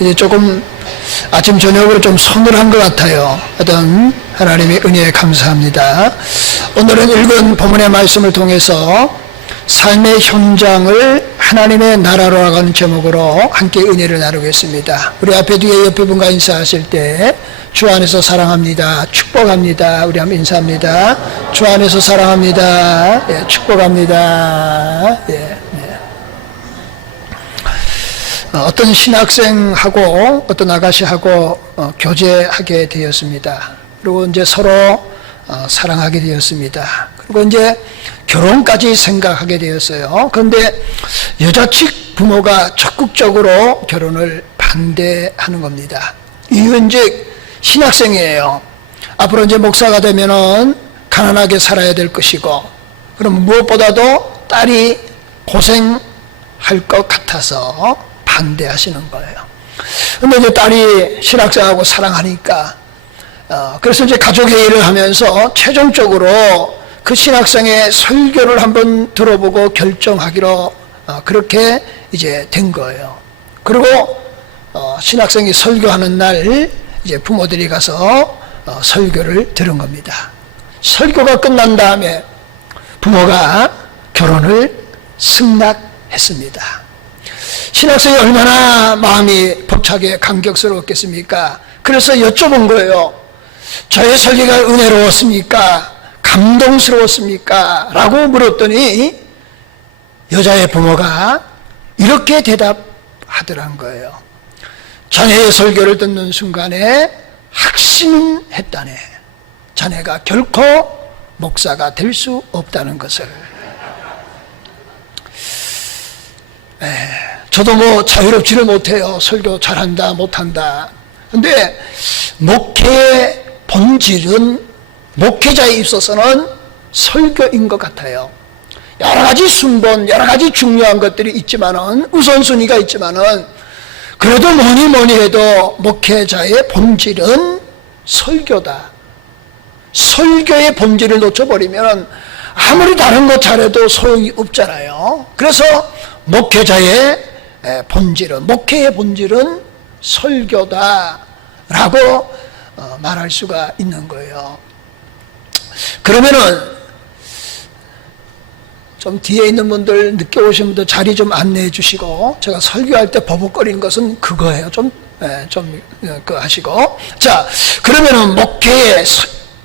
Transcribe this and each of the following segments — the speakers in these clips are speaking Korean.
이제 조금 아침 저녁으로 좀 서늘한 것 같아요. 어떤 하나님의 은혜에 감사합니다. 오늘은 읽은 본문의 말씀을 통해서 삶의 현장을 하나님의 나라로 하는 제목으로 함께 은혜를 나누겠습니다. 우리 앞에 뒤에 옆에 분과 인사하실 때 주 안에서 사랑합니다, 축복합니다, 우리 한번 인사합니다. 주 안에서 사랑합니다, 예, 축복합니다. 예, 예. 어떤 신학생하고 어떤 아가씨하고 교제하게 되었습니다. 그리고 이제 서로 사랑하게 되었습니다. 그리고 이제 결혼까지 생각하게 되었어요. 그런데 여자 측 부모가 적극적으로 결혼을 반대하는 겁니다. 이유는 이제 신학생이에요. 앞으로 이제 목사가 되면은 가난하게 살아야 될 것이고, 그럼 무엇보다도 딸이 고생할 것 같아서 반대하시는 거예요. 근데 이제 딸이 신학생하고 사랑하니까, 그래서 이제 가족회의를 하면서 최종적으로 그 신학생의 설교를 한번 들어보고 결정하기로 그렇게 이제 된 거예요. 그리고 신학생이 설교하는 날 이제 부모들이 가서 설교를 들은 겁니다. 설교가 끝난 다음에 부모가 결혼을 승낙했습니다. 신학생이 얼마나 마음이 벅차게 감격스러웠겠습니까? 그래서 여쭤본 거예요. 저의 설교가 은혜로웠습니까? 감동스러웠습니까? 라고 물었더니 여자의 부모가 이렇게 대답하더란 거예요. 자네의 설교를 듣는 순간에 확신했다네. 자네가 결코 목사가 될 수 없다는 것을. 저도 뭐 자유롭지를 못해요. 설교 잘한다 못한다. 근데 목회의 본질은 목회자에 있어서는 설교인 것 같아요. 여러 가지 순번, 여러 가지 중요한 것들이 있지만은, 우선순위가 있지만은, 그래도 뭐니 해도 목회자의 본질은 설교다. 설교의 본질을 놓쳐버리면 아무리 다른 거 잘해도 소용이 없잖아요. 그래서 목회자의 본질은, 목회의 본질은 설교다라고 말할 수가 있는 거예요. 그러면은 좀 뒤에 있는 분들, 늦게 오신 분들 자리 좀 안내해 주시고, 제가 설교할 때 버벅거리는 것은 그거예요. 그 하시고. 자, 그러면은 목회의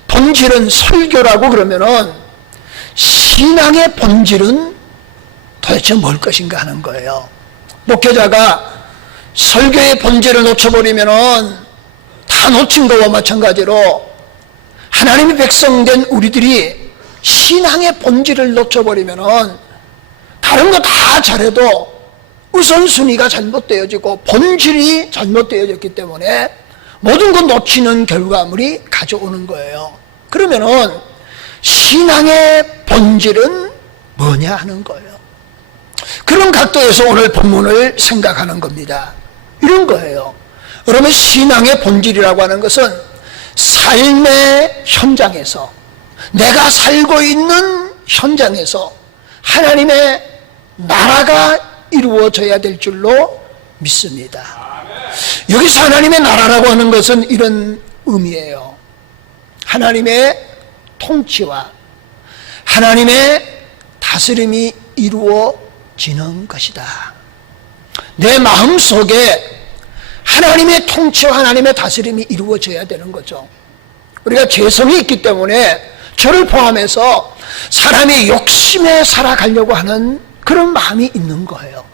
본질은 설교라고 그러면은 신앙의 본질은 도대체 뭘 것인가 하는 거예요. 목회자가 설교의 본질을 놓쳐버리면은 다 놓친 거와 마찬가지로 하나님의 백성된 우리들이 신앙의 본질을 놓쳐버리면은 다른 거 다 잘해도 우선순위가 잘못되어지고 본질이 잘못되어졌기 때문에 모든 것 놓치는 결과물이 가져오는 거예요. 그러면은 신앙의 본질은 뭐냐 하는 거예요. 그런 각도에서 오늘 본문을 생각하는 겁니다. 이런 거예요. 그러면 신앙의 본질이라고 하는 것은 삶의 현장에서, 내가 살고 있는 현장에서 하나님의 나라가 이루어져야 될 줄로 믿습니다. 여기서 하나님의 나라라고 하는 것은 이런 의미예요. 하나님의 통치와 하나님의 다스림이 이루어지는 것이다. 내 마음속에 하나님의 통치와 하나님의 다스림이 이루어져야 되는 거죠. 우리가 죄성이 있기 때문에 저를 포함해서 사람이 욕심에 살아가려고 하는 그런 마음이 있는 거예요.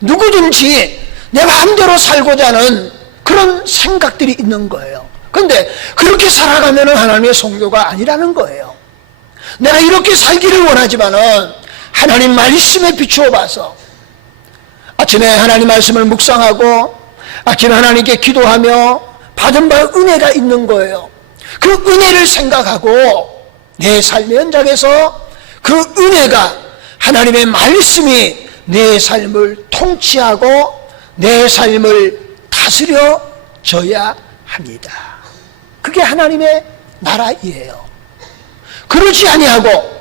누구든지 내 마음대로 살고자 하는 그런 생각들이 있는 거예요. 그런데 그렇게 살아가면 하나님의 성도가 아니라는 거예요. 내가 이렇게 살기를 원하지만은 하나님 말씀에 비추어 봐서 아침에 하나님 말씀을 묵상하고 아침에 하나님께 기도하며 받은 바 은혜가 있는 거예요. 그 은혜를 생각하고 내 삶의 현장에서 그 은혜가, 하나님의 말씀이 내 삶을 통치하고 내 삶을 다스려 줘야 합니다. 그게 하나님의 나라이에요. 그렇지 아니하고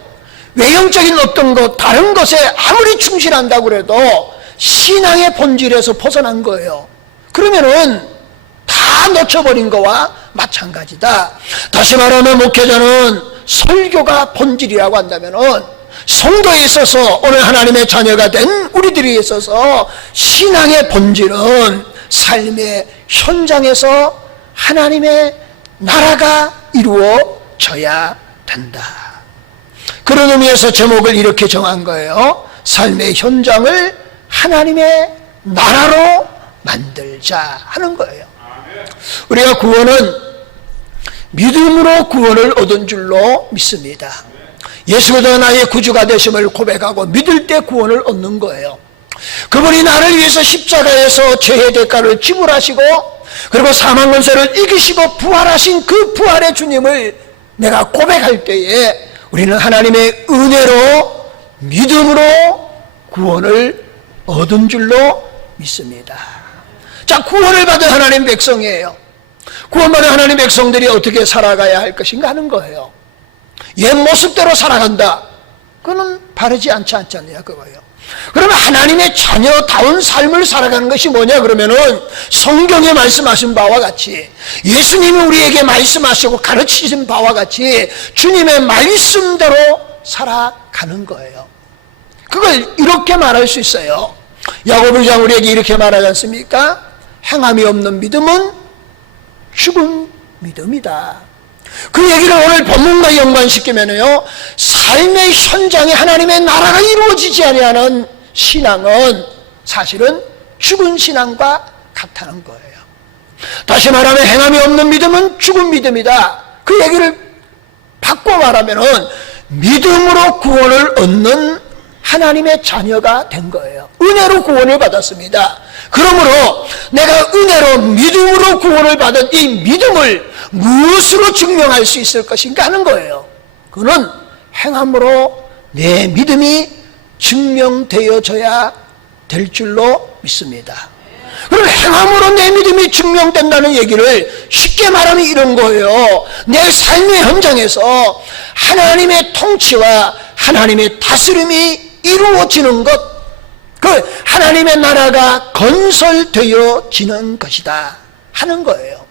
외형적인 어떤 것, 다른 것에 아무리 충실한다고 해도 신앙의 본질에서 벗어난 거예요. 그러면은 다 놓쳐버린 거와 마찬가지다. 다시 말하면 목회자는 설교가 본질이라고 한다면은 성도에 있어서 오늘 하나님의 자녀가 된 우리들이 있어서 신앙의 본질은 삶의 현장에서 하나님의 나라가 이루어져야 된다. 그런 의미에서 제목을 이렇게 정한 거예요. 삶의 현장을 하나님의 나라로 만들자 하는 거예요. 우리가 구원은 믿음으로 구원을 얻은 줄로 믿습니다. 예수 그리스도 나의 구주가 되심을 고백하고 믿을 때 구원을 얻는 거예요. 그분이 나를 위해서 십자가에서 죄의 대가를 지불하시고 그리고 사망 권세를 이기시고 부활하신 그 부활의 주님을 내가 고백할 때에 우리는 하나님의 은혜로 믿음으로 구원을 얻은 줄로 믿습니다. 자, 구원을 받은 하나님 백성이에요. 구원받은 하나님 백성들이 어떻게 살아가야 할 것인가 하는 거예요. 옛 모습대로 살아간다. 그거는 바르지 않잖냐 그거예요. 그러면 하나님의 자녀다운 삶을 살아가는 것이 뭐냐 그러면은 성경에 말씀하신 바와 같이 예수님이 우리에게 말씀하시고 가르치신 바와 같이 주님의 말씀대로 살아가는 거예요. 그걸 이렇게 말할 수 있어요. 야고보 2장 우리에게 이렇게 말하지 않습니까? 행함이 없는 믿음은 죽은 믿음이다. 그 얘기를 오늘 본문과 연관시키면요, 삶의 현장에 하나님의 나라가 이루어지지 아니하는 신앙은 사실은 죽은 신앙과 같다는 거예요. 다시 말하면 행함이 없는 믿음은 죽은 믿음이다. 그 얘기를 바꿔 말하면은 믿음으로 구원을 얻는 하나님의 자녀가 된 거예요. 은혜로 구원을 받았습니다. 그러므로 내가 은혜로 믿음으로 구원을 받은 이 믿음을 무엇으로 증명할 수 있을 것인가 하는 거예요. 그는 행함으로 내 믿음이 증명되어져야 될 줄로 믿습니다. 그럼 행함으로 내 믿음이 증명된다는 얘기를 쉽게 말하면 이런 거예요. 내 삶의 현장에서 하나님의 통치와 하나님의 다스림이 이루어지는 것, 그 하나님의 나라가 건설되어지는 것이다 하는 거예요.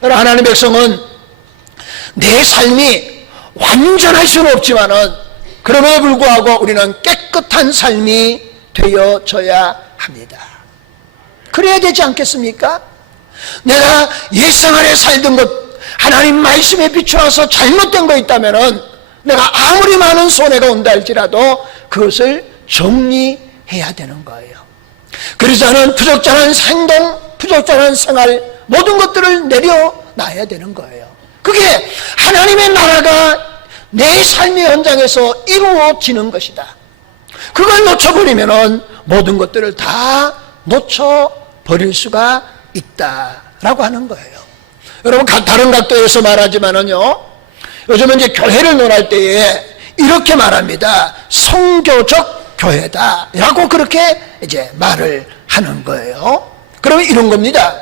하나님의 백성은 내 삶이 완전할 수는 없지만은 그럼에도 불구하고 우리는 깨끗한 삶이 되어져야 합니다. 그래야 되지 않겠습니까? 내가 옛생활에 살던 것 하나님 말씀에 비추어서 잘못된 거 있다면은 내가 아무리 많은 손해가 온다 할지라도 그것을 정리해야 되는 거예요. 그러자는 부적절한 행동, 부적절한 생활 모든 것들을 내려놔야 되는 거예요. 그게 하나님의 나라가 내 삶의 현장에서 이루어지는 것이다. 그걸 놓쳐버리면은 모든 것들을 다 놓쳐버릴 수가 있다라고 하는 거예요. 여러분, 다른 각도에서 말하지만은요, 요즘은 이제 교회를 논할 때에 이렇게 말합니다. 성교적 교회다 라고 그렇게 이제 말을 하는 거예요. 그러면 이런 겁니다.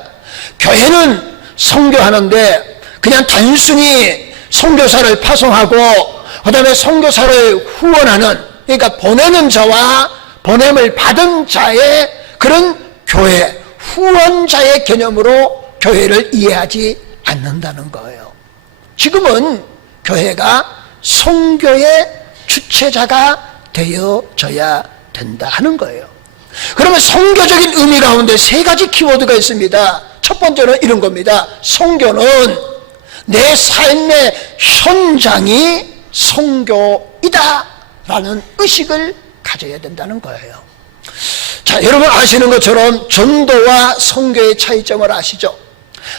교회는 선교하는데 그냥 단순히 선교사를 파송하고 그 다음에 선교사를 후원하는, 그러니까 보내는 자와 보냄을 받은 자의 그런 교회, 후원자의 개념으로 교회를 이해하지 않는다는 거예요. 지금은 교회가 선교의 주체자가 되어져야 된다 하는 거예요. 그러면 선교적인 의미 가운데 세 가지 키워드가 있습니다. 첫 번째는 이런 겁니다. 선교는 내 삶의 현장이 선교이다 라는 의식을 가져야 된다는 거예요. 자, 여러분 아시는 것처럼 전도와 선교의 차이점을 아시죠?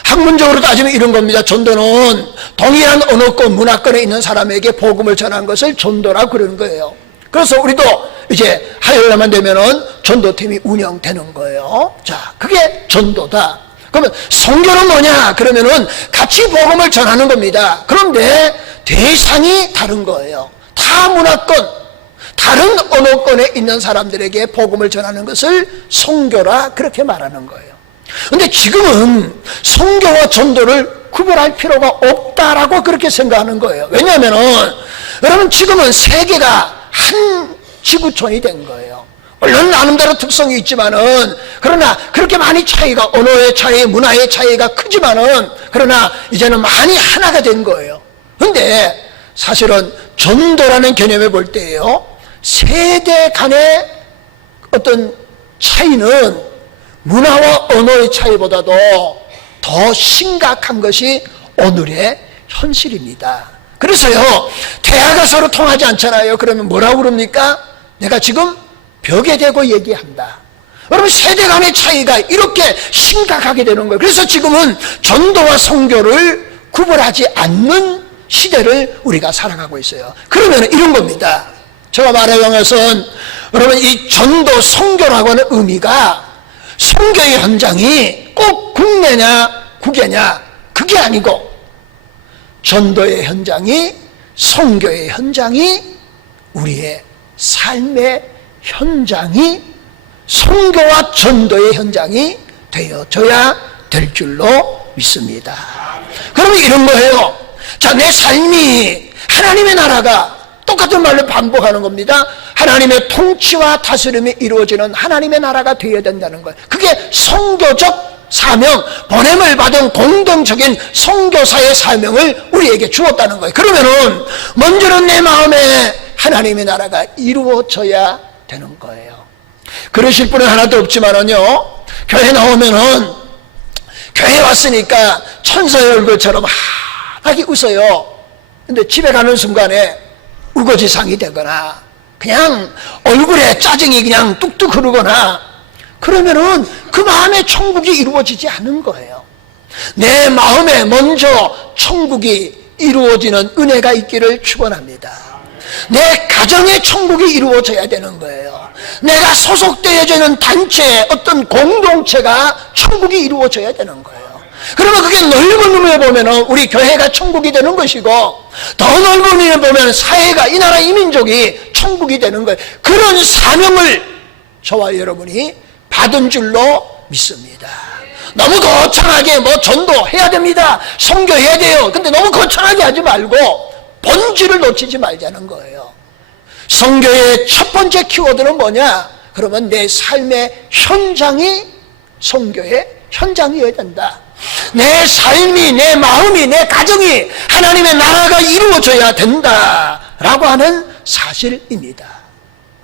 학문적으로 따지면 이런 겁니다. 전도는 동일한 언어권, 문화권에 있는 사람에게 복음을 전한 것을 전도라고 그러는 거예요. 그래서 우리도 이제 화요일만 되면은 전도팀이 운영되는 거예요. 자, 그게 전도다. 그러면 선교는 뭐냐? 그러면은 같이 복음을 전하는 겁니다. 그런데 대상이 다른 거예요. 타 문화권, 다른 언어권에 있는 사람들에게 복음을 전하는 것을 선교라 그렇게 말하는 거예요. 근데 지금은 선교와 전도를 구별할 필요가 없다라고 그렇게 생각하는 거예요. 왜냐하면은 여러분 지금은 세계가 한 지구촌이 된 거예요. 물론 나름대로 특성이 있지만은, 그러나 그렇게 많이 차이가, 언어의 차이, 문화의 차이가 크지만은, 그러나 이제는 많이 하나가 된 거예요. 근데 사실은 전도라는 개념을 볼 때요, 세대 간의 어떤 차이는 문화와 언어의 차이보다도 더 심각한 것이 오늘의 현실입니다. 그래서요, 대화가 서로 통하지 않잖아요. 그러면 뭐라고 그럽니까? 내가 지금 벽에 대고 얘기한다. 여러분, 세대 간의 차이가 이렇게 심각하게 되는 거예요. 그래서 지금은 전도와 선교를 구분하지 않는 시대를 우리가 살아가고 있어요. 그러면 이런 겁니다. 제가 말하는 것은, 여러분, 이 전도 선교라고 하는 의미가 선교의 현장이 꼭 국내냐 국외냐 그게 아니고, 전도의 현장이, 선교의 현장이, 우리의 삶의 현장이, 선교와 전도의 현장이 되어져야 될 줄로 믿습니다. 그러면 이런 거예요. 자, 내 삶이, 하나님의 나라가, 똑같은 말로 반복하는 겁니다. 하나님의 통치와 다스림이 이루어지는 하나님의 나라가 되어야 된다는 거예요. 그게 선교적 사명, 보냄을 받은 공동적인 선교사의 사명을 우리에게 주었다는 거예요. 그러면은 먼저는 내 마음에 하나님의 나라가 이루어져야 되는 거예요. 그러실 분은 하나도 없지만은요, 교회 나오면은, 교회 왔으니까 천사의 얼굴처럼 환하게 웃어요. 근데 집에 가는 순간에 우거지상이 되거나, 그냥 얼굴에 짜증이 그냥 뚝뚝 흐르거나, 그러면은 그 마음에 천국이 이루어지지 않은 거예요. 내 마음에 먼저 천국이 이루어지는 은혜가 있기를 축원합니다. 내 가정의 천국이 이루어져야 되는 거예요. 내가 소속되어지는 단체, 어떤 공동체가 천국이 이루어져야 되는 거예요. 그러면 그게 넓은 의미에 보면 우리 교회가 천국이 되는 것이고, 더 넓은 의미에 보면 사회가, 이 나라 이 민족이 천국이 되는 거예요. 그런 사명을 저와 여러분이 받은 줄로 믿습니다. 너무 거창하게 뭐 전도해야 됩니다, 선교해야 돼요. 근데 너무 거창하게 하지 말고 본질을 놓치지 말자는 거예요. 선교의 첫 번째 키워드는 뭐냐? 그러면 내 삶의 현장이 선교의 현장이어야 된다. 내 삶이, 내 마음이, 내 가정이 하나님의 나라가 이루어져야 된다라고 하는 사실입니다.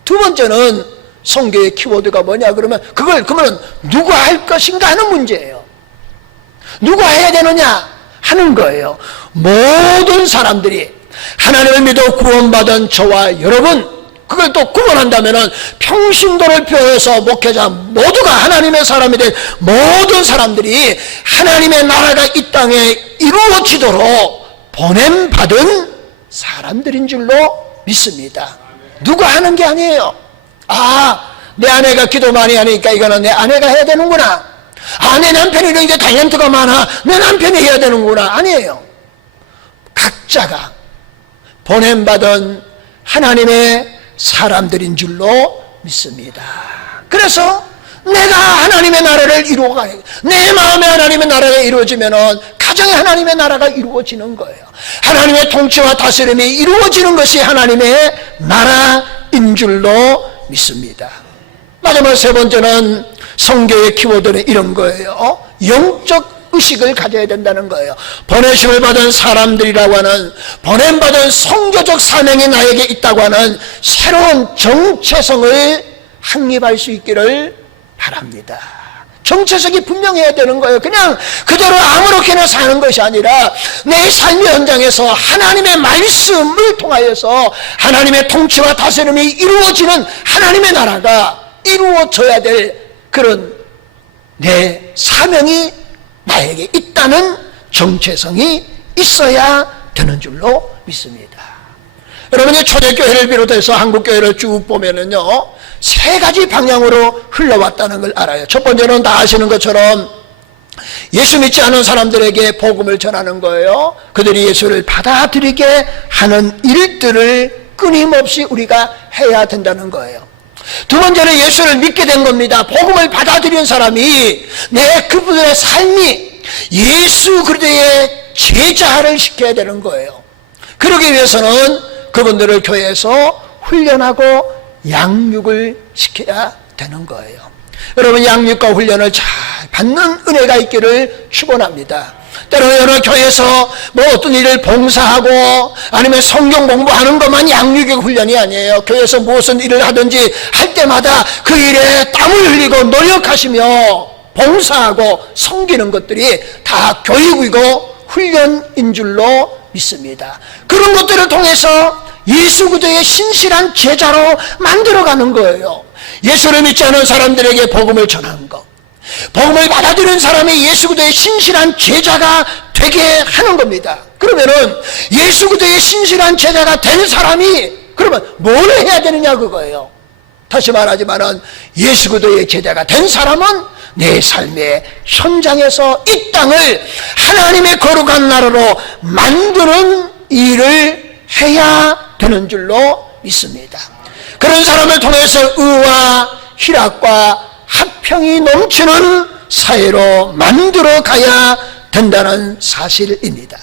두 번째는 선교의 키워드가 뭐냐? 그러면 그걸 그러면 누가 할 것인가 하는 문제예요. 누가 해야 되느냐 하는 거예요. 모든 사람들이, 하나님을 믿어 구원받은 저와 여러분, 그걸 또 구원한다면은 평신도를 표해서 목회자 모두가 하나님의 사람이 된 모든 사람들이 하나님의 나라가 이 땅에 이루어지도록 보냄받은 사람들인 줄로 믿습니다. 누가 하는 게 아니에요. 아, 내 아내가 기도 많이 하니까 이거는 내 아내가 해야 되는구나. 아, 내 남편이 이제 탤런트가 많아, 내 남편이 해야 되는구나. 아니에요. 각자가 보냄받은 하나님의 사람들인 줄로 믿습니다. 그래서 내가 하나님의 나라를 이루어가야, 내 마음에 하나님의 나라가 이루어지면은 가정에 하나님의 나라가 이루어지는 거예요. 하나님의 통치와 다스림이 이루어지는 것이 하나님의 나라인 줄로 믿습니다. 마지막 세 번째는 선교의 키워드는 이런 거예요. 영적 의식을 가져야 된다는 거예요. 보내심을 받은 사람들이라고 하는, 보냄받은 선교적 사명이 나에게 있다고 하는 새로운 정체성을 확립할 수 있기를 바랍니다. 정체성이 분명해야 되는 거예요. 그냥 그대로 아무렇게나 사는 것이 아니라 내 삶의 현장에서 하나님의 말씀을 통하여서 하나님의 통치와 다스림이 이루어지는 하나님의 나라가 이루어져야 될 그런 내 사명이 나에게 있다는 정체성이 있어야 되는 줄로 믿습니다. 여러분이 초대교회를 비롯해서 한국교회를 쭉 보면은요, 세 가지 방향으로 흘러왔다는 걸 알아요. 첫 번째는 다 아시는 것처럼 예수 믿지 않은 사람들에게 복음을 전하는 거예요. 그들이 예수를 받아들이게 하는 일들을 끊임없이 우리가 해야 된다는 거예요. 두 번째는 예수를 믿게 된 겁니다. 복음을 받아들인 사람이 그분의 삶이 예수 그리스도의 제자를 시켜야 되는 거예요. 그러기 위해서는 그분들을 교회에서 훈련하고 양육을 시켜야 되는 거예요. 여러분, 양육과 훈련을 잘 받는 은혜가 있기를 축원합니다. 때로 여러 교회에서 뭐 어떤 일을 봉사하고 아니면 성경 공부하는 것만 양육의 훈련이 아니에요. 교회에서 무슨 일을 하든지 할 때마다 그 일에 땀을 흘리고 노력하시며 봉사하고 섬기는 것들이 다 교육이고 훈련인 줄로 믿습니다. 그런 것들을 통해서 예수 그리스도의 신실한 제자로 만들어가는 거예요. 예수를 믿지 않은 사람들에게 복음을 전하는 것, 복음을 받아들이는 사람이 예수 그리스도의 신실한 제자가 되게 하는 겁니다. 그러면은 예수 그리스도의 신실한 제자가 된 사람이 그러면 뭘 해야 되느냐 그거예요. 다시 말하지만은 예수 그리스도의 제자가 된 사람은 내 삶의 현장에서 이 땅을 하나님의 거룩한 나라로 만드는 일을 해야 되는 줄로 믿습니다. 그런 사람을 통해서 의와 희락과 화평이 넘치는 사회로 만들어 가야 된다는 사실입니다.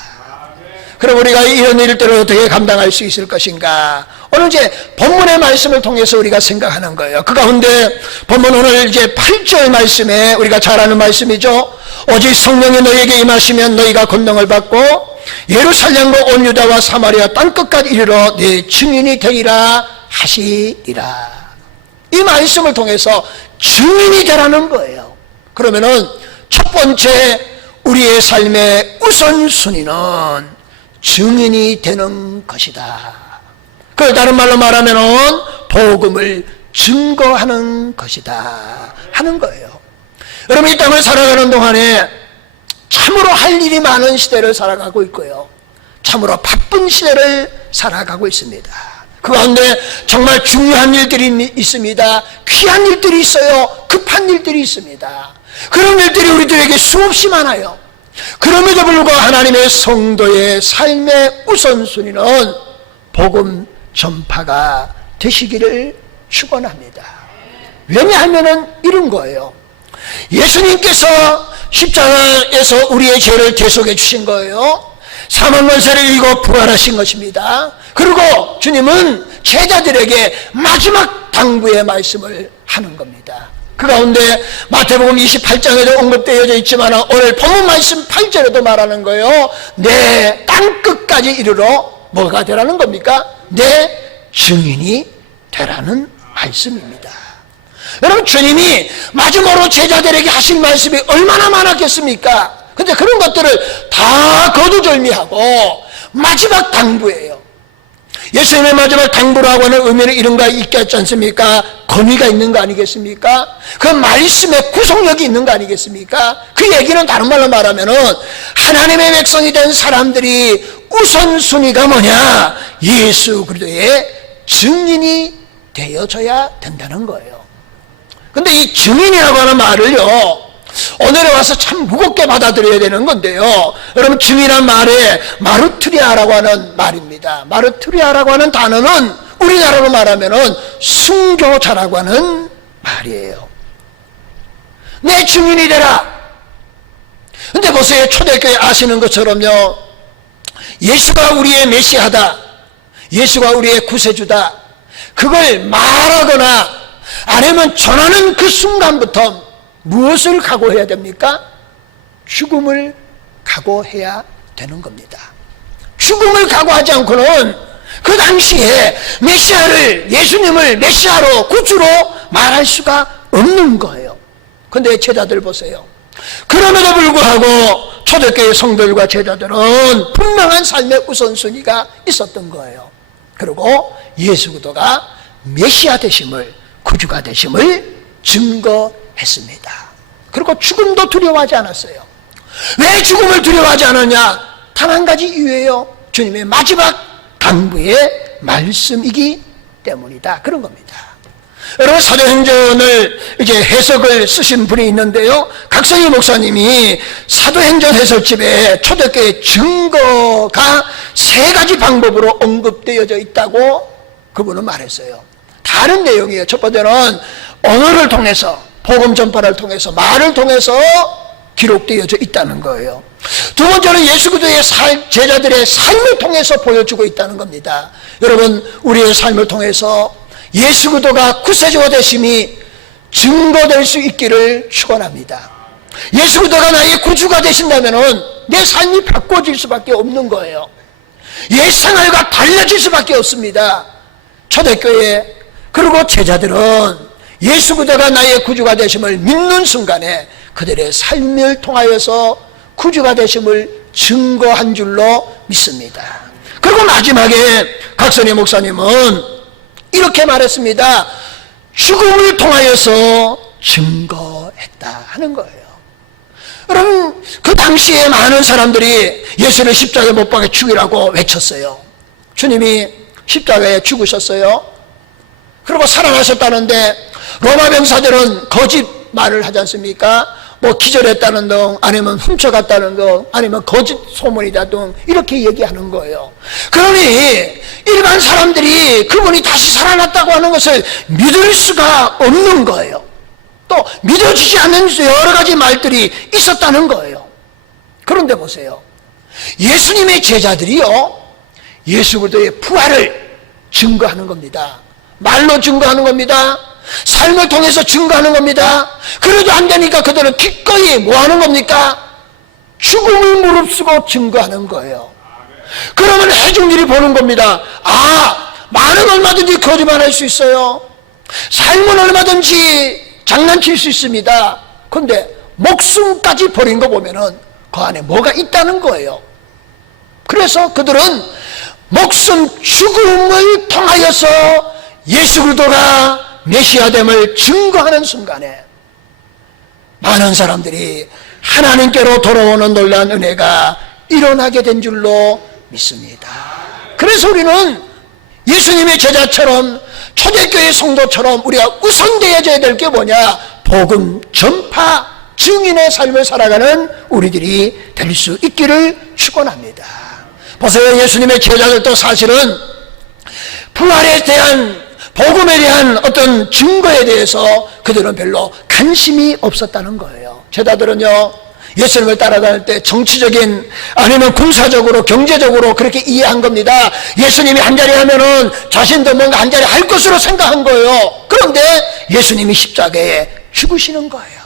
그럼 우리가 이런 일들을 어떻게 감당할 수 있을 것인가? 오늘 이제 본문의 말씀을 통해서 우리가 생각하는 거예요. 그 가운데 본문 오늘 이제 8절 말씀에 우리가 잘 아는 말씀이죠. 오직 성령이 너희에게 임하시면 너희가 권능을 받고 예루살렘과 온 유다와 사마리아 땅끝까지 이르러 내 증인이 되리라 하시리라. 이 말씀을 통해서 증인이 되라는 거예요. 그러면은 첫 번째 우리의 삶의 우선순위는 증인이 되는 것이다. 그 다른 말로 말하면은 복음을 증거하는 것이다 하는 거예요. 여러분, 이 땅을 살아가는 동안에 참으로 할 일이 많은 시대를 살아가고 있고요, 참으로 바쁜 시대를 살아가고 있습니다. 그 가운데 정말 중요한 일들이 있습니다. 귀한 일들이 있어요. 급한 일들이 있습니다. 그런 일들이 우리들에게 수없이 많아요. 그럼에도 불구하고 하나님의 성도의 삶의 우선순위는 복음 전파가 되시기를 축원합니다. 왜냐하면은 이런 거예요. 예수님께서 십자가에서 우리의 죄를 대속해 주신 거예요. 사망 권세를 이기고 부활하신 것입니다. 그리고 주님은 제자들에게 마지막 당부의 말씀을 하는 겁니다. 그 가운데 마태복음 28장에도 언급되어져 있지만 오늘 본문 말씀 8절에도 말하는 거예요. 내 땅끝까지 이르러 뭐가 되라는 겁니까? 내 증인이 되라는 말씀입니다. 여러분, 주님이 마지막으로 제자들에게 하신 말씀이 얼마나 많았겠습니까? 근데 그런 것들을 다 거두절미하고 마지막 당부예요. 예수님의 마지막 당부라고 하는 의미는 이런 거 있겠지 않습니까? 권위가 있는 거 아니겠습니까? 그 말씀에 구속력이 있는 거 아니겠습니까? 그 얘기는 다른 말로 말하면은 하나님의 백성이 된 사람들이 우선순위가 뭐냐? 예수 그리스도의 증인이 되어져야 된다는 거예요. 근데 이 증인이라고 하는 말을요, 오늘에 와서 참 무겁게 받아들여야 되는 건데요. 여러분, 증인이란 말에 마르투리아라고 하는 말입니다. 마르투리아라고 하는 단어는 우리나라로 말하면은 순교자라고 하는 말이에요. 내 증인이 되라. 근데 보세요, 초대교회 아시는 것처럼요, 예수가 우리의 메시아다, 예수가 우리의 구세주다, 그걸 말하거나 아니면 전하는 그 순간부터 무엇을 각오해야 됩니까? 죽음을 각오해야 되는 겁니다. 죽음을 각오하지 않고는 그 당시에 메시아를, 예수님을 메시아로, 구주로 말할 수가 없는 거예요. 근데 제자들 보세요. 그럼에도 불구하고 초대교회 성도들과 제자들은 분명한 삶의 우선순위가 있었던 거예요. 그리고 예수 그리스도가 메시아 되심을, 구주가 되심을 증거했습니다. 그리고 죽음도 두려워하지 않았어요. 왜 죽음을 두려워하지 않았냐? 단 한 가지 이유예요. 주님의 마지막 당부의 말씀이기 때문이다. 그런 겁니다. 여러분, 사도행전을 이제 해석을 쓰신 분이 있는데요, 각성희 목사님이 사도행전 해설집에 초대교회 증거가 3가지 방법으로 언급되어져 있다고 그분은 말했어요. 다른 내용이에요. 첫 번째는 언어를 통해서, 복음 전파를 통해서, 말을 통해서 기록되어져 있다는 거예요. 두 번째는 예수 그리스도의 제자들의 삶을 통해서 보여주고 있다는 겁니다. 여러분, 우리의 삶을 통해서 예수 그리스도가 구세주가 되심이 증거될 수 있기를 축원합니다. 예수 그리스도가 나의 구주가 되신다면 내 삶이 바꿔질 수밖에 없는 거예요. 옛 생활과 달라질 수밖에 없습니다. 초대교회 그리고 제자들은 예수 그리스도가 나의 구주가 되심을 믿는 순간에 그들의 삶을 통하여서 구주가 되심을 증거한 줄로 믿습니다. 그리고 마지막에 각선희 목사님은 이렇게 말했습니다. 죽음을 통하여서 증거했다 하는 거예요. 여러분, 그 당시에 많은 사람들이 예수를 십자가에 못 박아 죽이라고 외쳤어요. 주님이 십자가에 죽으셨어요. 그리고 살아나셨다는데 로마 병사들은 거짓 말을 하지 않습니까? 뭐 기절했다는 등, 아니면 훔쳐갔다는 등, 아니면 거짓 소문이다 등 이렇게 얘기하는 거예요. 그러니 일반 사람들이 그분이 다시 살아났다고 하는 것을 믿을 수가 없는 거예요. 또 믿어지지 않는 여러 가지 말들이 있었다는 거예요. 그런데 보세요. 예수님의 제자들이요, 예수 그리스도의 부활을 증거하는 겁니다. 말로 증거하는 겁니다. 삶을 통해서 증거하는 겁니다. 그래도 안 되니까 그들은 기꺼이 뭐 하는 겁니까? 죽음을 무릅쓰고 증거하는 거예요. 그러면 해중들이 보는 겁니다. 아, 말은 얼마든지 거짓말할 수 있어요. 삶은 얼마든지 장난칠 수 있습니다. 그런데 목숨까지 버린 거 보면은 그 안에 뭐가 있다는 거예요. 그래서 그들은 목숨 죽음을 통하여서 예수 그리스도가 메시아됨을 증거하는 순간에 많은 사람들이 하나님께로 돌아오는 놀라운 은혜가 일어나게 된 줄로 믿습니다. 그래서 우리는 예수님의 제자처럼 초대교회 성도처럼 우리가 우선되어져야 될 게 뭐냐? 복음 전파 증인의 삶을 살아가는 우리들이 될 수 있기를 축원합니다. 보세요. 예수님의 제자들도 사실은 부활에 대한 복음에 대한 어떤 증거에 대해서 그들은 별로 관심이 없었다는 거예요. 제자들은요, 예수님을 따라다닐 때 정치적인 아니면 군사적으로 경제적으로 그렇게 이해한 겁니다. 예수님이 한자리 하면은 자신도 뭔가 한자리 할 것으로 생각한 거예요. 그런데 예수님이 십자가에 죽으시는 거예요.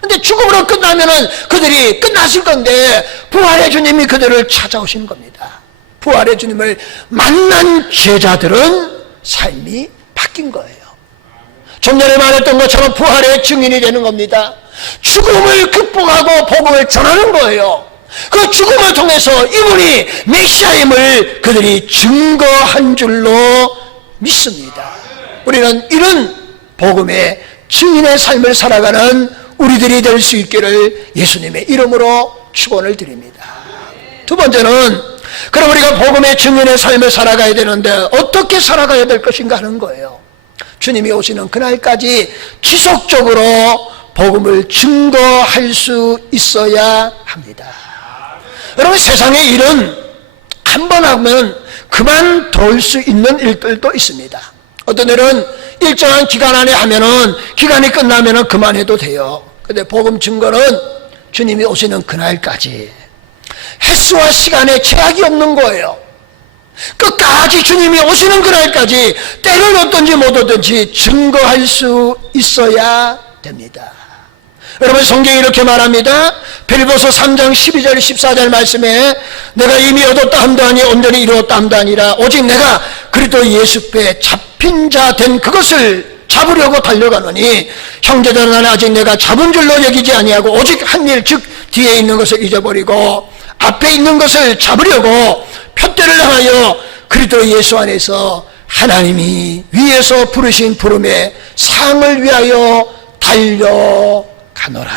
근데 죽음으로 끝나면은 그들이 끝났을 건데 부활의 주님이 그들을 찾아오신 겁니다. 부활의 주님을 만난 제자들은 삶이 바뀐 거예요. 좀 전에 말했던 것처럼 부활의 증인이 되는 겁니다. 죽음을 극복하고 복음을 전하는 거예요. 그 죽음을 통해서 이분이 메시아임을 그들이 증거한 줄로 믿습니다. 우리는 이런 복음의 증인의 삶을 살아가는 우리들이 될 수 있기를 예수님의 이름으로 축원을 드립니다. 두 번째는 그럼 우리가 복음의 증인의 삶을 살아가야 되는데 어떻게 살아가야 될 것인가 하는 거예요. 주님이 오시는 그날까지 지속적으로 복음을 증거할 수 있어야 합니다. 여러분, 세상의 일은 한 번 하면 그만둘 수 있는 일들도 있습니다. 어떤 일은 일정한 기간 안에 하면은 기간이 끝나면은 그만해도 돼요. 근데 복음 증거는 주님이 오시는 그날까지 횟수와 시간에 제약이 없는 거예요. 끝까지 주님이 오시는 그날까지 때를 얻든지 못 얻든지 증거할 수 있어야 됩니다. 여러분, 성경이 이렇게 말합니다. 빌립보서 3장 12절 14절 말씀에 내가 이미 얻었다 함도 아니 온전히 이루었다 함도 아니라 오직 내가 그리스도 예수께 잡힌 자 된 그것을 잡으려고 달려가노니 형제들은 나는 아직 내가 잡은 줄로 여기지 아니하고 오직 한 일 즉 뒤에 있는 것을 잊어버리고 앞에 있는 것을 잡으려고 표대를 향하여 그리스도 예수 안에서 하나님이 위에서 부르신 부름의 상을 위하여 달려가노라.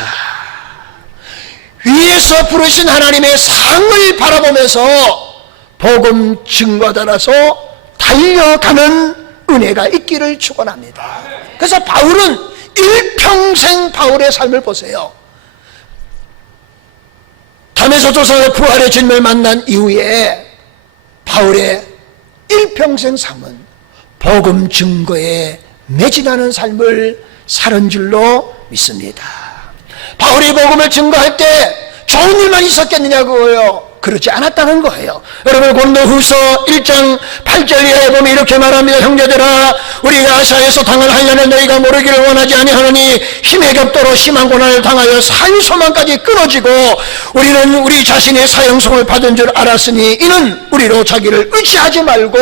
위에서 부르신 하나님의 상을 바라보면서 복음 증거 따라서 달려가는 은혜가 있기를 축원합니다. 그래서 바울은 일평생 바울의 삶을 보세요. 담에서 조선의 부활의 주님을 만난 이후에 바울의 일평생 삶은 복음 증거에 매진하는 삶을 사는 줄로 믿습니다. 바울이 복음을 증거할 때 좋은 일만 있었겠느냐 그거예요. 그렇지 않았다는 거예요. 여러분 고린도후서 1장 8절 이하에 보면 이렇게 말합니다. 형제들아 우리가 아시아에서 당을 하려는 너희가 모르기를 원하지 아니하노니 힘에 겹도록 심한 고난을 당하여 살 소망까지 끊어지고 우리는 우리 자신의 사형성을 받은 줄 알았으니 이는 우리로 자기를 의지하지 말고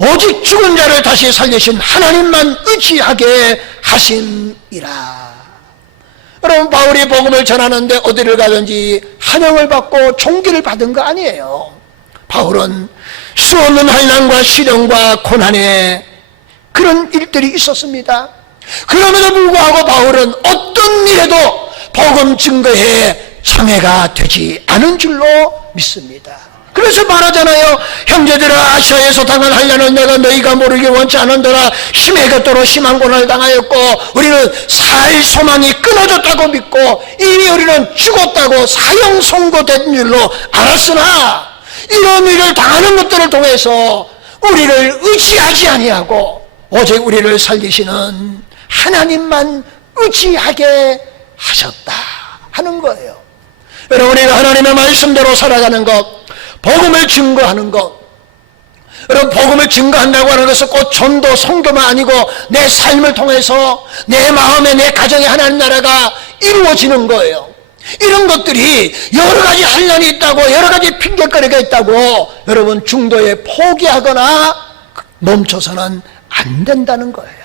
오직 죽은 자를 다시 살리신 하나님만 의지하게 하심이라. 여러분 바울이 복음을 전하는데 어디를 가든지 환영을 받고 존귀를 받은 거 아니에요. 바울은 수없는 환난과 시련과 고난의 그런 일들이 있었습니다. 그럼에도 불구하고 바울은 어떤 일에도 복음 증거에 장애가 되지 않은 줄로 믿습니다. 그래서 말하잖아요. 형제들아 아시아에서 당한 환난은 내가 너희가 모르길 원치 않은더라. 힘에 곁도록 심한 고난을 당하였고 우리는 살 소망이 끊어졌다고 믿고 이미 우리는 죽었다고 사형 선고된 줄로 알았으나 이런 일을 당하는 것들을 통해서 우리를 의지하지 아니하고 오직 우리를 살리시는 하나님만 의지하게 하셨다 하는 거예요. 여러분 우리가 하나님의 말씀대로 살아가는 것, 복음을 증거하는 것, 여러분 복음을 증거한다고 하는 것은 꼭 전도 선교만 아니고 내 삶을 통해서 내 마음에 내 가정에 하나님 나라가 이루어지는 거예요. 이런 것들이 여러 가지 환난이 있다고 여러 가지 핑계거리가 있다고 여러분 중도에 포기하거나 멈춰서는 안 된다는 거예요.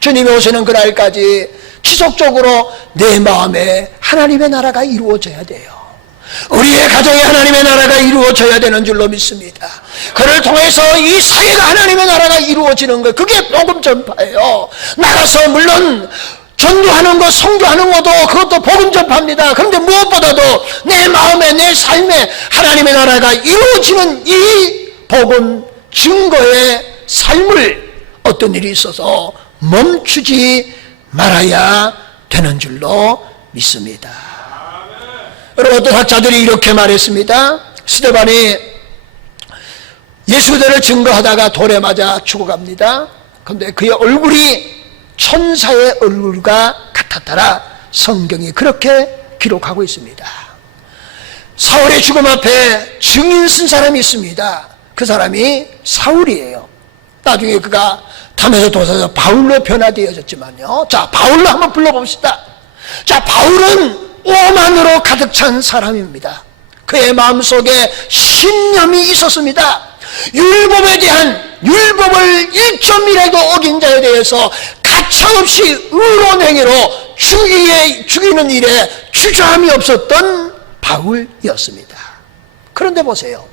주님이 오시는 그날까지 지속적으로 내 마음에 하나님의 나라가 이루어져야 돼요. 우리의 가정에 하나님의 나라가 이루어져야 되는 줄로 믿습니다. 그를 통해서 이 사회가 하나님의 나라가 이루어지는 것, 그게 복음 전파예요. 나가서 물론 전도하는 것, 선교하는 것도 그것도 복음 전파입니다. 그런데 무엇보다도 내 마음에 내 삶에 하나님의 나라가 이루어지는 이 복음 증거의 삶을 어떤 일이 있어서 멈추지 말아야 되는 줄로 믿습니다. 여러분 어떤 학자들이 이렇게 말했습니다. 스데반이 예수대를 증거하다가 돌에 맞아 죽어갑니다. 그런데 그의 얼굴이 천사의 얼굴과 같았더라. 성경이 그렇게 기록하고 있습니다. 사울의 죽음 앞에 증인 쓴 사람이 있습니다. 그 사람이 사울이에요. 나중에 그가 담에서 도사서 바울로 변화되어졌지만요. 자, 바울로 한번 불러봅시다. 자, 바울은 오만으로 가득 찬 사람입니다. 그의 마음속에 신념이 있었습니다. 율법에 대한 율법을 1.1에도 어긴 자에 대해서 가차없이 의로운 행위로 죽이는 일에 주저함이 없었던 바울이었습니다. 그런데 보세요.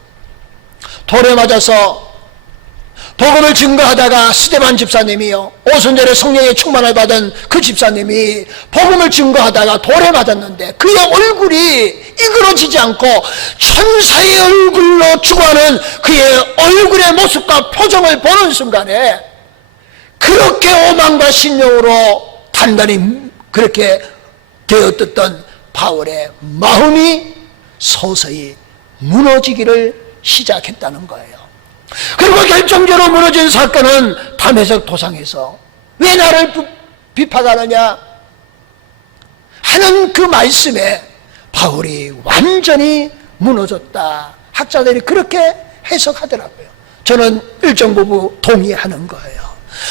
돌에 맞아서 복음을 증거하다가 스데반 집사님이요, 오순절에 성령의 충만을 받은 그 집사님이 복음을 증거하다가 돌에 맞았는데 그의 얼굴이 이그러지지 않고 천사의 얼굴로 죽어가는 그의 얼굴의 모습과 표정을 보는 순간에 그렇게 오만과 신령으로 단단히 그렇게 되었던 바울의 마음이 서서히 무너지기를 시작했다는 거예요. 그리고 결정적으로 무너진 사건은 다메섹 도상에서 왜 나를 비판하느냐 하는 그 말씀에 바울이 완전히 무너졌다. 학자들이 그렇게 해석하더라고요. 저는 일정 부분 동의하는 거예요.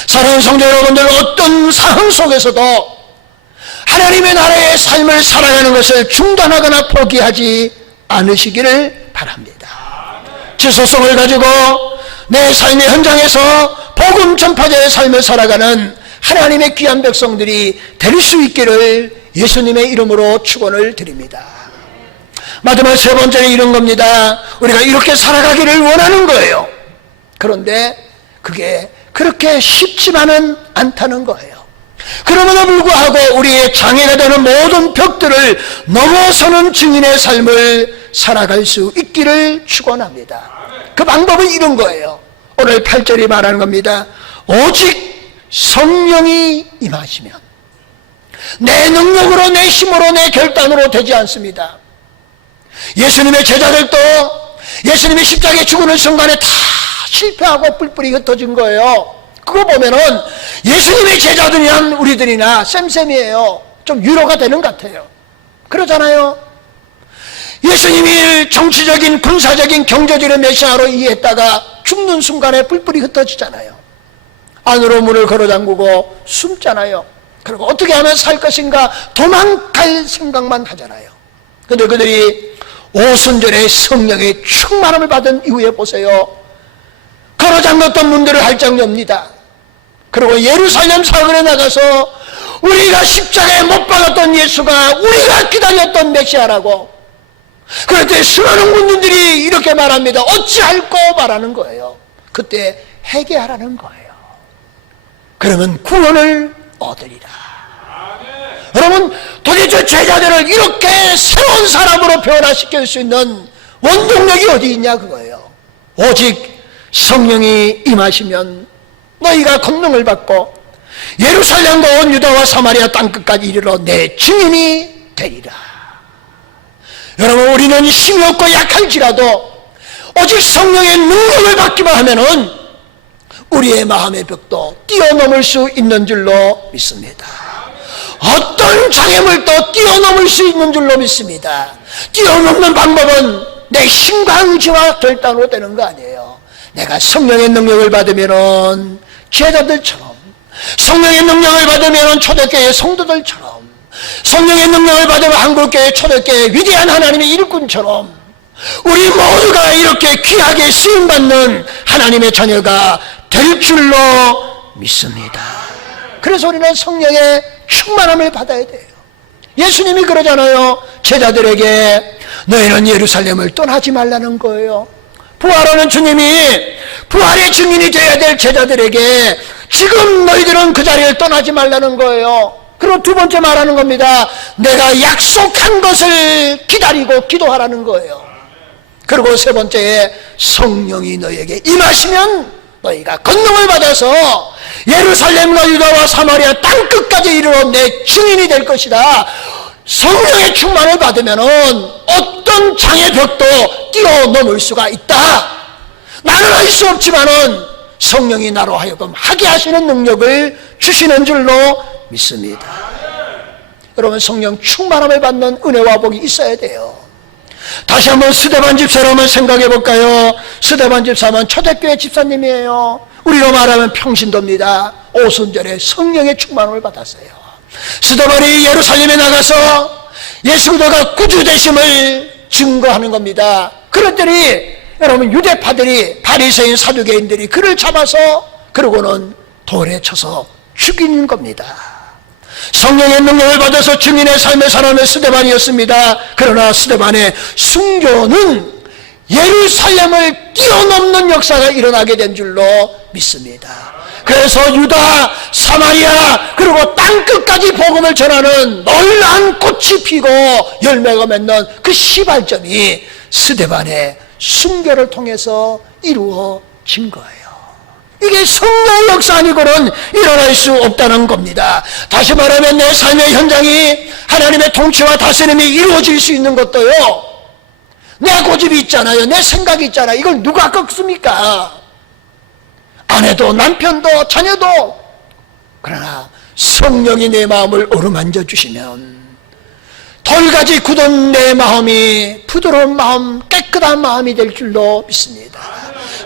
사랑하는 성도 여러분들, 어떤 상황 속에서도 하나님의 나라의 삶을 살아가는 것을 중단하거나 포기하지 않으시기를 바랍니다. 지속성을 가지고 내 삶의 현장에서 복음 전파자의 삶을 살아가는 하나님의 귀한 백성들이 될 수 있기를 예수님의 이름으로 축원을 드립니다. 마지막 세 번째는 이런 겁니다. 우리가 이렇게 살아가기를 원하는 거예요. 그런데 그게 그렇게 쉽지만은 않다는 거예요. 그럼에도 불구하고 우리의 장애가 되는 모든 벽들을 넘어서는 증인의 삶을 살아갈 수 있기를 축원합니다. 그 방법은 이런 거예요. 오늘 8절이 말하는 겁니다. 오직 성령이 임하시면 내 능력으로 내 힘으로 내 결단으로 되지 않습니다. 예수님의 제자들도 예수님이 십자가에 죽는 순간에 다 실패하고 뿔뿔이 흩어진 거예요. 그거 보면은 예수님의 제자들이나 우리들이나 쌤쌤이에요. 좀 위로가 되는 것 같아요. 그러잖아요. 예수님이 그를 정치적인, 군사적인, 경제적인 메시아로 이해했다가 죽는 순간에 뿔뿔이 흩어지잖아요. 안으로 문을 걸어 잠그고 숨잖아요. 그리고 어떻게 하면 살 것인가 도망갈 생각만 하잖아요. 그런데 그들이 오순절에 성령의 충만함을 받은 이후에 보세요. 걸어 잠갔던 문들을 활짝 엽니다. 그리고 예루살렘 사거리에 나가서 우리가 십자가에 못 박았던 예수가 우리가 기다렸던 메시아라고, 그럴 때 수많은 군중들이 이렇게 말합니다. 어찌할꼬 말하는 거예요. 그때 회개하라는 거예요. 그러면 구원을 얻으리라. 여러분, 도대체 제자들을 이렇게 새로운 사람으로 변화시킬 수 있는 원동력이 어디 있냐 그거예요. 오직 성령이 임하시면 너희가 권능을 받고 예루살렘과 온 유다와 사마리아 땅끝까지 이르러 내 증인이 되리라. 여러분, 우리는 힘이 없고 약할지라도 오직 성령의 능력을 받기만 하면은 우리의 마음의 벽도 뛰어넘을 수 있는 줄로 믿습니다. 어떤 장애물도 뛰어넘을 수 있는 줄로 믿습니다. 뛰어넘는 방법은 내 힘과 의지와 결단으로 되는 거 아니에요. 내가 성령의 능력을 받으면은 제자들처럼, 성령의 능력을 받으면 초대교회 성도들처럼, 성령의 능력을 받으면 한국교회 초대교회 위대한 하나님의 일꾼처럼 우리 모두가 이렇게 귀하게 쓰임받는 하나님의 자녀가 될 줄로 믿습니다. 그래서 우리는 성령의 충만함을 받아야 돼요. 예수님이 그러잖아요. 제자들에게 너희는 예루살렘을 떠나지 말라는 거예요. 부활하는 주님이 부활의 증인이 되어야 될 제자들에게 지금 너희들은 그 자리를 떠나지 말라는 거예요. 그리고 두 번째 말하는 겁니다. 내가 약속한 것을 기다리고 기도하라는 거예요. 그리고 세 번째에 성령이 너희에게 임하시면 너희가 권능을 받아서 예루살렘과 유다와 사마리아 땅끝까지 이르러 내 증인이 될 것이다. 성령의 충만을 받으면 어떤 장애벽도 뛰어넘을 수가 있다. 나는 할 수 없지만은 성령이 나로 하여금 하게 하시는 능력을 주시는 줄로 믿습니다. 여러분, 성령 충만함을 받는 은혜와 복이 있어야 돼요. 다시 한번 스데반 집사를 한번 생각해 볼까요? 스데반 집사는 초대교회 집사님이에요. 우리로 말하면 평신도입니다. 오순절에 성령의 충만함을 받았어요. 스데반이 예루살렘에 나가서 예수 그리스도가 구주되심을 증거하는 겁니다. 그랬더니 여러분, 유대파들이, 바리새인 사두개인들이 그를 잡아서 그러고는 돌에 쳐서 죽이는 겁니다. 성령의 능력을 받아서 증인의 삶을 살아낸 스데반이었습니다. 그러나 스데반의 순교는 예루살렘을 뛰어넘는 역사가 일어나게 된 줄로 믿습니다. 그래서 유다, 사마리아, 그리고 땅끝까지 복음을 전하는 놀라운 꽃이 피고 열매가 맺는 그 시발점이 스데반의 순교를 통해서 이루어진 거예요. 이게 성령의 역사 아니고는 일어날 수 없다는 겁니다. 다시 말하면 내 삶의 현장이 하나님의 통치와 다스림이 이루어질 수 있는 것도요, 내 고집이 있잖아요. 내 생각이 있잖아요. 이걸 누가 꺾습니까? 아내도 남편도 자녀도. 그러나 성령이 내 마음을 어루만져 주시면 돌같이 굳은 내 마음이 부드러운 마음, 깨끗한 마음이 될 줄로 믿습니다.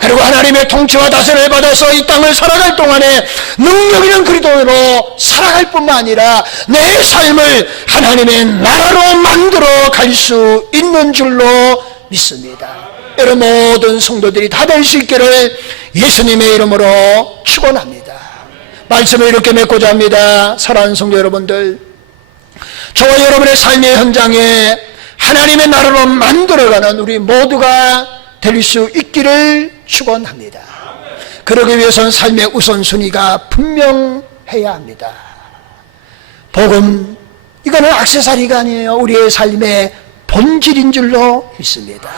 그리고 하나님의 통치와 다스림을 받아서 이 땅을 살아갈 동안에 능력 있는 그리스도로 살아갈 뿐만 아니라 내 삶을 하나님의 나라로 만들어 갈 수 있는 줄로 믿습니다. 여러분, 모든 성도들이 다 될 수 있기를 예수님의 이름으로 축원합니다. 말씀을 이렇게 맺고자 합니다. 사랑하는 성도 여러분들, 저와 여러분의 삶의 현장에 하나님의 나라로 만들어가는 우리 모두가 될 수 있기를 축원합니다. 그러기 위해서는 삶의 우선순위가 분명해야 합니다. 복음, 이거는 액세서리가 아니에요. 우리의 삶의 본질인 줄로 믿습니다.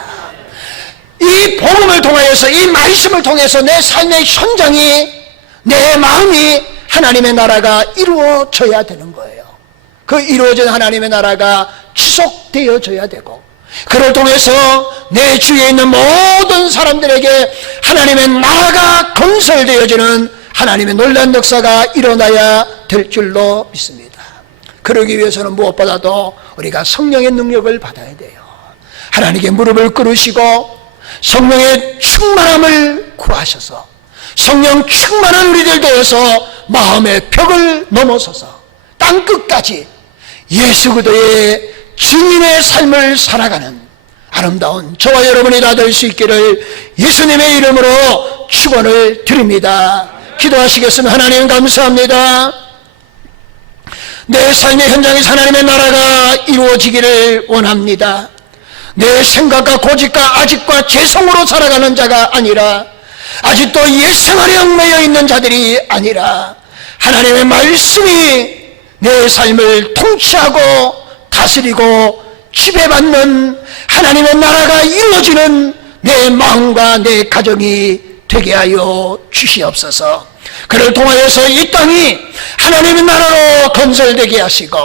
이 복음을 통하여서, 이 말씀을 통해서 내 삶의 현장이, 내 마음이 하나님의 나라가 이루어져야 되는 거예요. 그 이루어진 하나님의 나라가 지속되어져야 되고, 그를 통해서 내 주위에 있는 모든 사람들에게 하나님의 나라가 건설되어지는 하나님의 놀라운 역사가 일어나야 될 줄로 믿습니다. 그러기 위해서는 무엇보다도 우리가 성령의 능력을 받아야 돼요. 하나님께 무릎을 꿇으시고 성령의 충만함을 구하셔서 성령 충만한 우리들 되어서 마음의 벽을 넘어서서 땅끝까지 예수 그리스도의 증인의 삶을 살아가는 아름다운 저와 여러분이 다 될 수 있기를 예수님의 이름으로 축원을 드립니다. 기도하시겠습니다. 하나님 감사합니다. 내 삶의 현장에서 하나님의 나라가 이루어지기를 원합니다. 내 생각과 고집과 아집과 죄성으로 살아가는 자가 아니라 아직도 옛생활에 얽매여 있는 자들이 아니라 하나님의 말씀이 내 삶을 통치하고 다스리고 지배받는 하나님의 나라가 이루어지는 내 마음과 내 가정이 되게 하여 주시옵소서. 그를 통하여서 이 땅이 하나님의 나라로 건설되게 하시고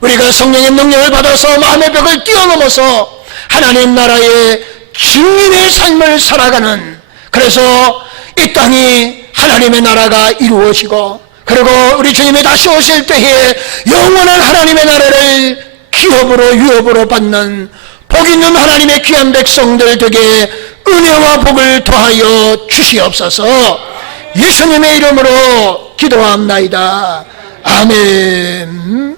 우리가 성령의 능력을 받아서 마음의 벽을 뛰어넘어서 하나님 나라의 증인의 삶을 살아가는, 그래서 이 땅이 하나님의 나라가 이루어지고 그리고 우리 주님이 다시 오실 때에 영원한 하나님의 나라를 기업으로 유업으로 받는 복 있는 하나님의 귀한 백성들 되게 은혜와 복을 더하여 주시옵소서. 예수님의 이름으로 기도합나이다. 아멘.